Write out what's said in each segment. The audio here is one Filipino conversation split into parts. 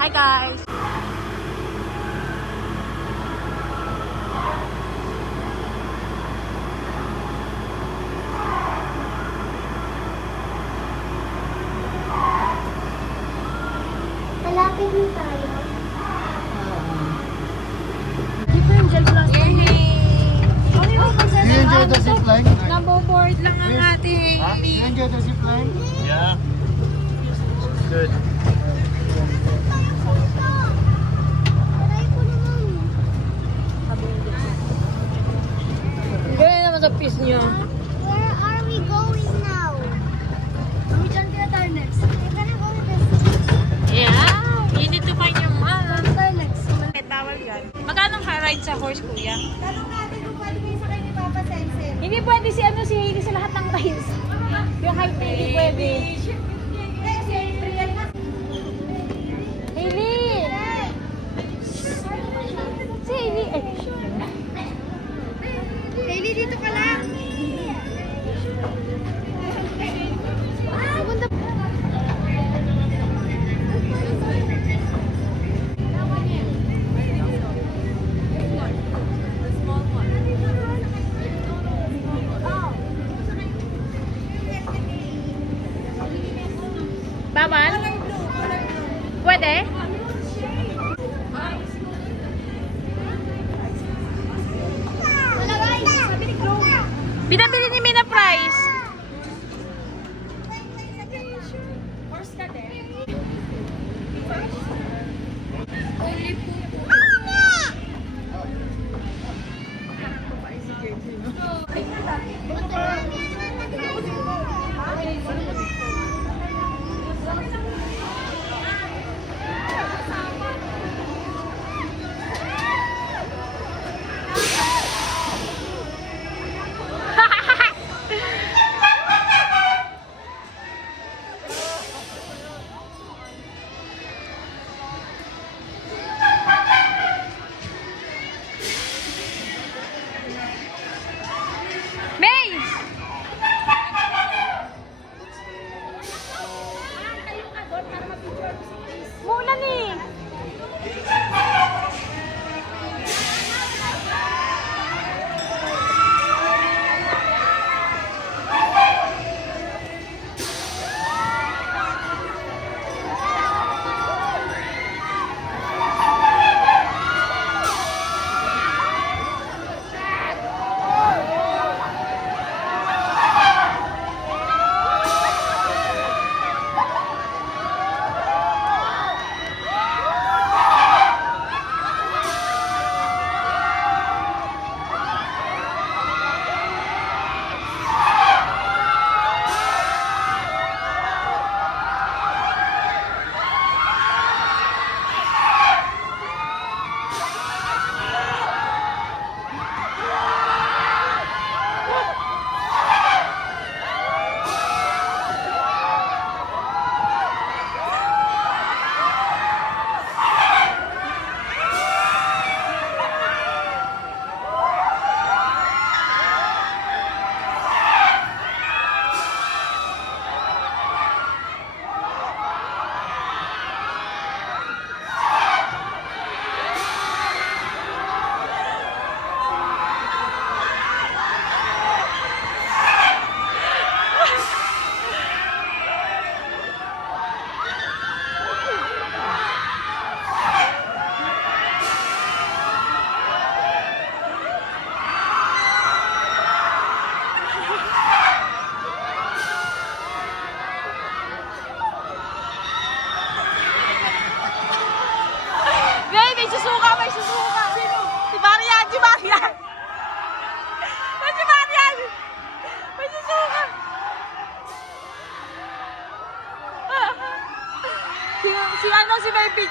Hi guys! Malapit na tayo. Different gel class. Do you enjoy the zip line? Naboboard lang ang ating. Huh? Do you enjoy the zip line? Yeah. Good. Try ko naman. Gaya naman sa piece niya. Where are we going now? Which one kaya tayo next? We're gonna go to the Yeah! You need to find your mom. tayo next. May tawal dyan. Magkano ka ride sa horse, kuya? Tanong natin kung pwede kayo sakay ni Papa Sensei. Hindi pwede si Hailey sa lahat ng rides. Yung height na hindi pwede. Hailey! Si Hailey. Ay, Hailey, dito ka lang. Pupunta Bawal? Pwede? Binabili ni Mina price. May! Muulan eh.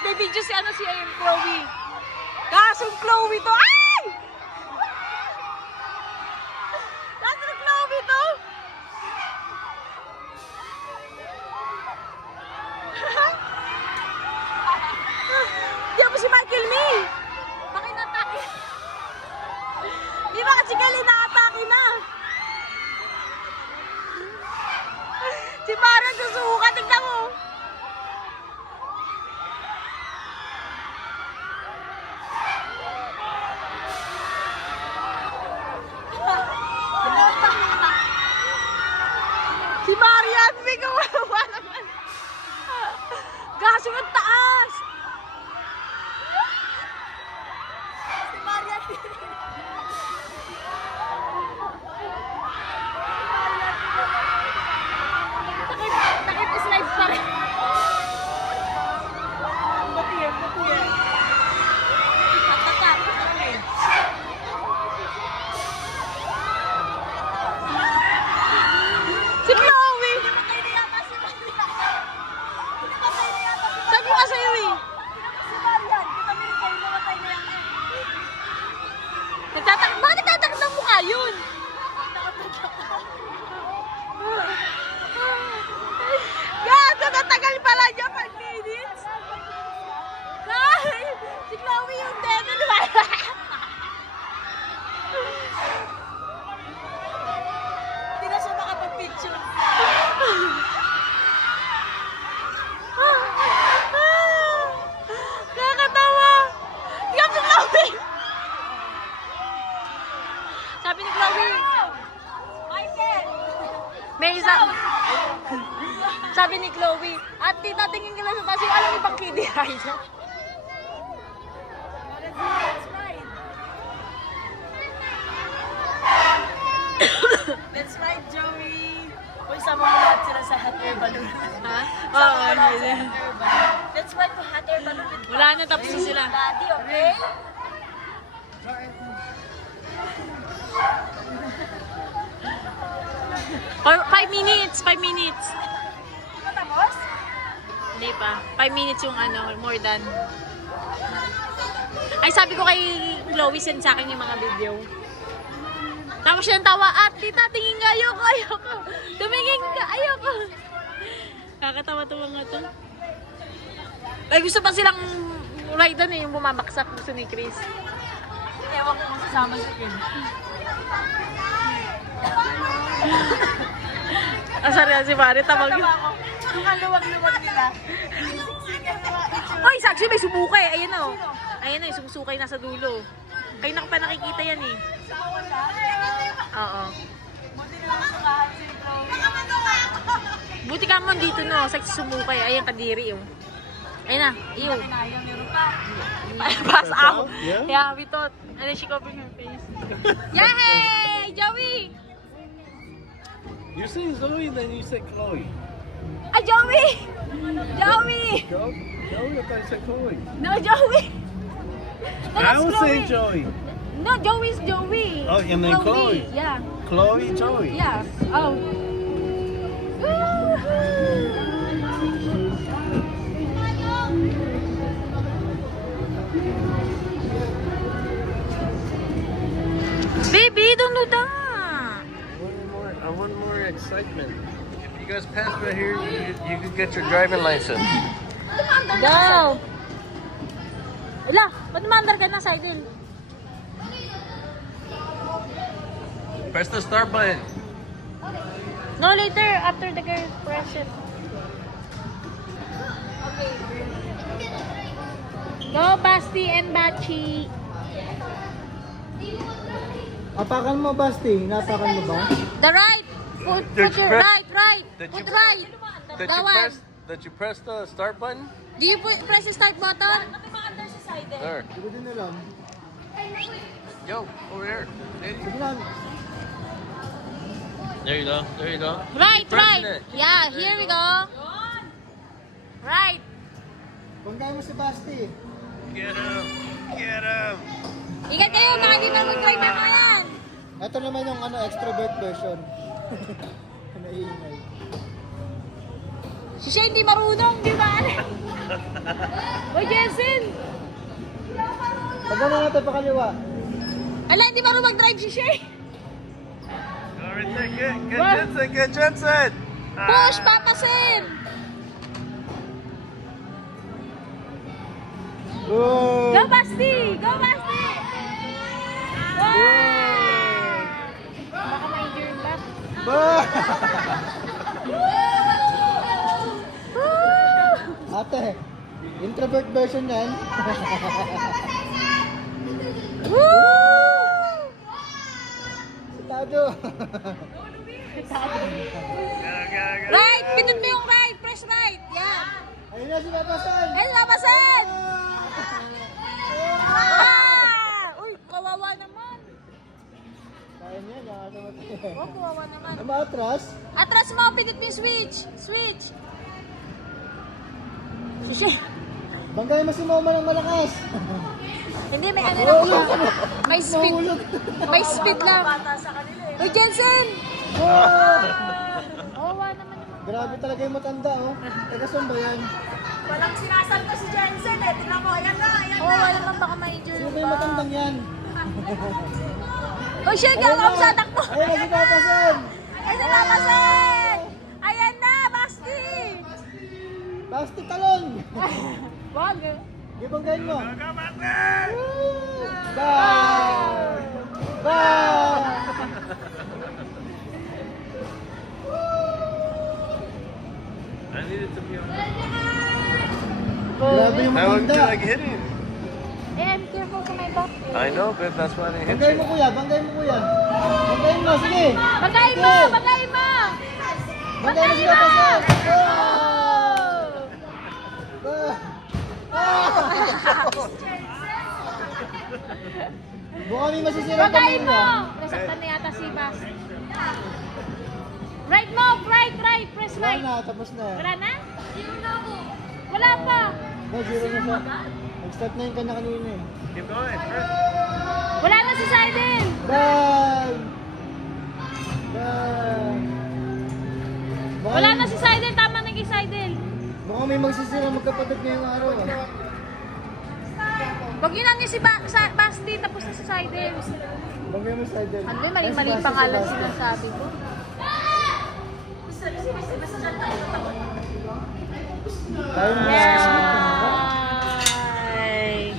May video si Chloe. Kasong Chloe to. Ay! Kasong Chloe to. Di mo si Michael May. Bakit natake? Di ba kasi Kelly na-atake na? Si Mara susuka. Tignan mo. Marian, may kawawa naman. Gaso ang taas. Si Marian. Takip slide pa rin. Buti yan. Tatak. Si Chloe! Sabi ko sa'yo eh. Bakit nagtatakot mo ka yun? Gato, natagal pala niya 5 minutes. Guys, si Chloe yung devil. Hindi na siya makapag-picture. Nakakatawa. Tingnan si Chloe. Sabi ni Chloe. Michael. May isa. Sabi ni Chloe, at titatingin ka lang sa taas yung alam ibang kiddie rider. Let's ride, Joey! Uy, sama mo lahat sila sa hot air balloon. Ha? Sama Oo, mo lahat sa hindi. hot air balloon. Let's ride to hot air balloon with Wala na, tapos na sila. Daddy, okay? Or 5 minutes, 5 minutes. Matapos? Hindi pa. 5 minutes yung ano, more than. Ay, sabi ko kay Chloe, send sa akin yung mga video. Tapos siya tawa, at tita, tingin ka, ayoko. Tumingin ka, ayoko. Kakatawa-tawa nga to. Ay, gusto pa silang ride doon eh, yung bumabaksak gusto ni Chris. Ewan ko kung sasama si Kim. Asar yan si Mari, tawag yun. Tama ako. Ang kaluwag-luwag nila. Siksikan mo nga itsura. Ay, saksi, may sumukay. Ayan o. Ayan o, yung sumusukay nasa dulo. Kayo na pa nakikita yan eh. Sumuko siya. Oo. Buti na lang sukahan si Chloe. Buti ka mo dito no, saksi sumukay. Ayan, kadiri oh. Ayun na, iyo. Kinayang meron pa. Pass out. Yeah. Yeah, we thought. And then she covered her face. Yay! Joey! You say Zoe, then you say Chloe. Ah, Joey! Joey! Joe? Joey, I thought you said Chloe. No, Joey! No, I that's would Chloe. say Joey. No, Joey's Joey. Oh, and then Chloe. Yeah. Chloe, Joey. Yeah. Oh. Baby, don't do that. I want more excitement. If you guys pass right here, you can get your driving license. Go! Wala, ba't maandar ka na cycle? Press the start button. No, later, after the girl press it. Okay. Go, Basti and Bachi. Apakan mo, Basti. Napakan mo ba? The right. Put Did your you press- right. Did Put you- right. Did That you one. press the start button? Do you press the start button? There. Sige din na lang. Yo, over here. Sige lang. There you go. There you go. Right, Pressing right. it. Yeah, here we go. Right. Banggain mo si Basti. Get him. Get him. Ingat kayo, baka di ba mag-drive na yan. Ito naman yung extrovert version. Naiingay. Si Shane hindi marunong, di ba? Boy Jensen! Pagano natin pa kaliwa. Ala, hindi marunong mag-drive si Shane. Go right there. Get What? Jensen. Get Jensen. Push, papasin! Whoa! Go, Basti! Go, Basti! Wow! Baka ma-injure yung back. Ate, introvert version yan. Woo! Si Tado. Go, go, press right. Yan. Ayun na si Papa San! Ayun, Papa San! Ah! Uy, kawawa naman. Kaya niya, nakakasamat niya. Oh, kawawa naman. Ang maatras? Atras mo, pindot mo yung switch. Switch. Sushi. Banggayin mo si Mama ng malakas! Hindi, may ano lang siya. May speed. May speed lang. Bata sa kanila eh. Uy, Jensen! Oh! Kawawa naman naman. Grabe talaga yung matanda, oh. Teka, saan ba yan? Walang sinasalta si Jensen eh. Tingnan mo, ayan na, ayan Oo, na. wala naman baka ma-injure Sino ba pa. yung matandang yan? Uy, shake Ayun ako na. sa takbo. Ayun na si Papa San! Ayan na, Papa Sen! Ayan na, Basti! Basti talon! Wag. Di banggayin mo? Bye! Bye! I needed to be on. Grabe yung I wouldn't matanda. like hitting. Eh, I'm careful sa may back. I know, but that's why they hit Banggayin mo you. kuya, banggayin mo kuya. Banggayin mo, sige. Bagay mo! Bagay mo! Banggayin mo si Papa San! Baka may masisira Bagay kami mo! niya. Nasaktan na yata si Bas. Right mo! Right! Press Wala right! na, tapos na. Wala na? Wala pa! No, zero na siya. Nag-start na yung kanya kanina eh. Keep going. Press. Wala na si Saiden! Bye! Bye! Baka Wala na si Saiden! Tama na kay Saiden! Baka may magsisira magkapatid ngayong araw ah. Wag yun lang yung si Basti tapos na si Saiden. Banggayin mo side din. Ano, mali-mali pangalan sinasabi ko. Tayo na. Yay!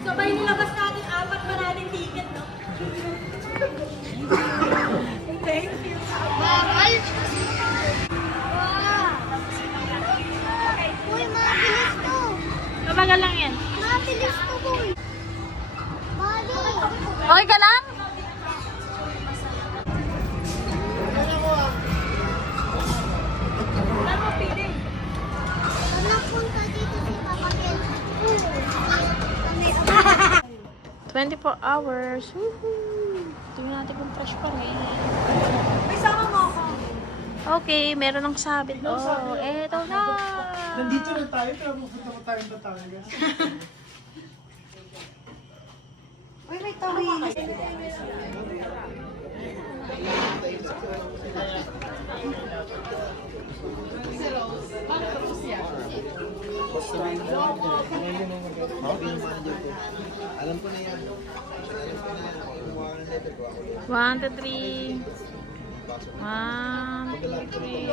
Sabay nilabas natin, apat pa natin ticket, no? Thank you. Uy, mabilis to. Mabagal lang yan. Mabilis to, boy. Bali. Okay ka lang? Saan mo pili? Pag napunta dito si Papa Ken. 24 hours. Woohoo! Tingnan natin kung fresh pa rin. May sama mo ako. Okay, meron ng sabit. Oh, eto na. Nandito na tayo, pero pupunta ko tayong Batangas. Uy, may tawin. Alam ko na yan. One, two, three. One, two, three.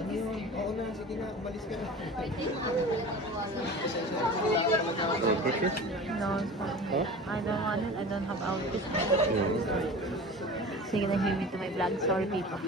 Ano yun? Oo na, sige na, umalis ka na. No, I don't want it. I don't have outfit. Sige na, hear me to my vlog. Sorry, people.